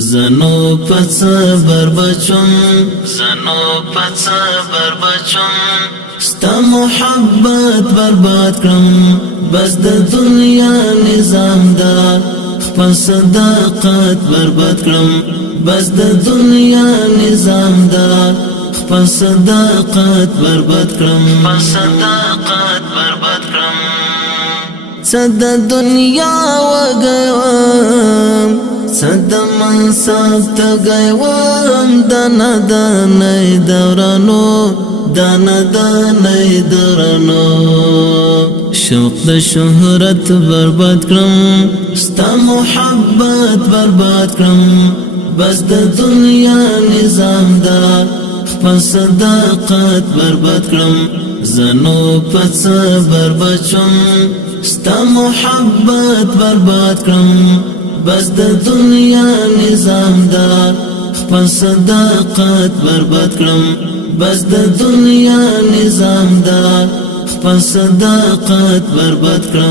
زنو پڅبر بچم زنو پڅبر بچم ستا محبت برباد کرم بس د دنیا نظام دا خپل صداقت برباد کرم بس د دنیا نظام دا خپل صداقت برباد کرم خپل صداقت برباد کرم صد دنیا وګم صد منصب تګوم دنا دنه دورانو دنا دنه دورانو شوق د شهرت برباد کرم ستا محبت برباد کرم بس د دنیا نظام دا خپل صداقت برباد کرم زنو پڅبر بچم ستا محبت برباد کرم بس د دنیا نظام دا خپل صداقت برباد کرم بس د دنیا نظام دا خپل صداقت برباد کرم